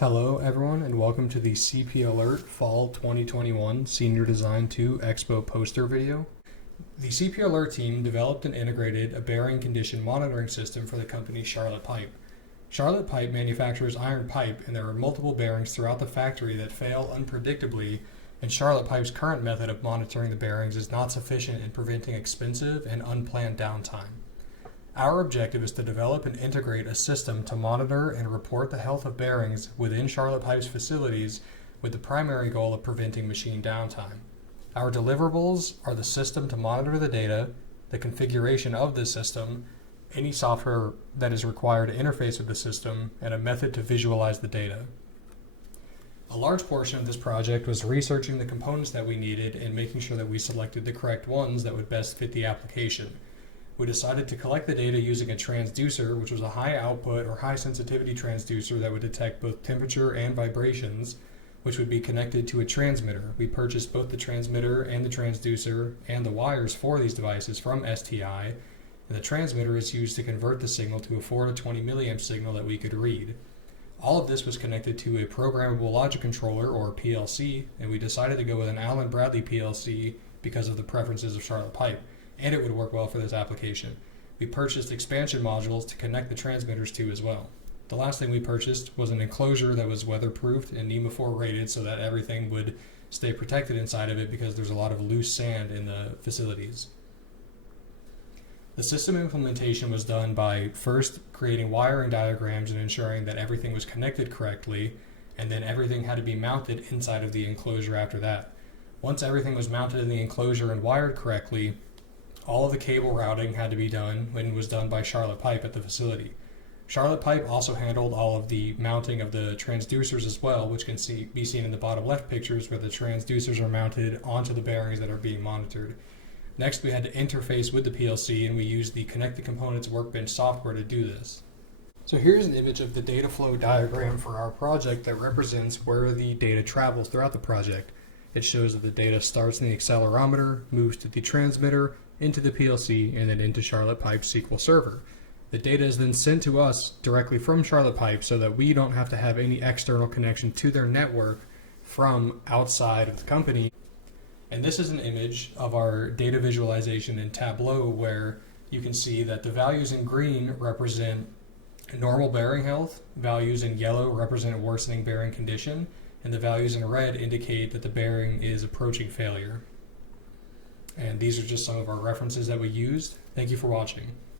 Hello everyone and welcome to the CP Alert Fall 2021 Senior Design 2 Expo poster video. The CP Alert team developed and integrated a bearing condition monitoring system for the company Charlotte Pipe. Charlotte Pipe manufactures iron pipe, and there are multiple bearings throughout the factory that fail unpredictably, and Charlotte Pipe's current method of monitoring the bearings is not sufficient in preventing expensive and unplanned downtime. Our objective is to develop and integrate a system to monitor and report the health of bearings within Charlotte Pipe's facilities, with the primary goal of preventing machine downtime. Our deliverables are the system to monitor the data, the configuration of the system, any software that is required to interface with the system, and a method to visualize the data. A large portion of this project was researching the components that we needed and making sure that we selected the correct ones that would best fit the application. We decided to collect the data using a transducer, which was a high output or high sensitivity transducer that would detect both temperature and vibrations, which would be connected to a transmitter. We purchased both the transmitter and the transducer and the wires for these devices from STI, and the transmitter is used to convert the signal to a 4 to 20 milliamp signal that we could read. All of this was connected to a programmable logic controller, or PLC, and we decided to go with an Allen Bradley PLC because of the preferences of Charlotte Pipe, and it would work well for this application. We purchased expansion modules to connect the transmitters to as well. The last thing we purchased was an enclosure that was weatherproofed and NEMA 4 rated so that everything would stay protected inside of it because there's a lot of loose sand in the facilities. The system implementation was done by first creating wiring diagrams and ensuring that everything was connected correctly, and then everything had to be mounted inside of the enclosure after that. Once everything was mounted in the enclosure and wired correctly, all of the cable routing had to be done and was done by Charlotte Pipe at the facility. Charlotte Pipe also handled all of the mounting of the transducers as well, which can be seen in the bottom left pictures where the transducers are mounted onto the bearings that are being monitored. Next, we had to interface with the PLC, and we used the Connected Components Workbench software to do this. So here's an image of the data flow diagram for our project that represents where the data travels throughout the project. It shows that the data starts in the accelerometer, moves to the transmitter, into the PLC, and then into Charlotte Pipe's SQL server. The data is then sent to us directly from Charlotte Pipe so that we don't have to have any external connection to their network from outside of the company. And this is an image of our data visualization in Tableau, where you can see that the values in green represent normal bearing health, values in yellow represent worsening bearing condition, and the values in red indicate that the bearing is approaching failure. And these are just some of our references that we used. Thank you for watching.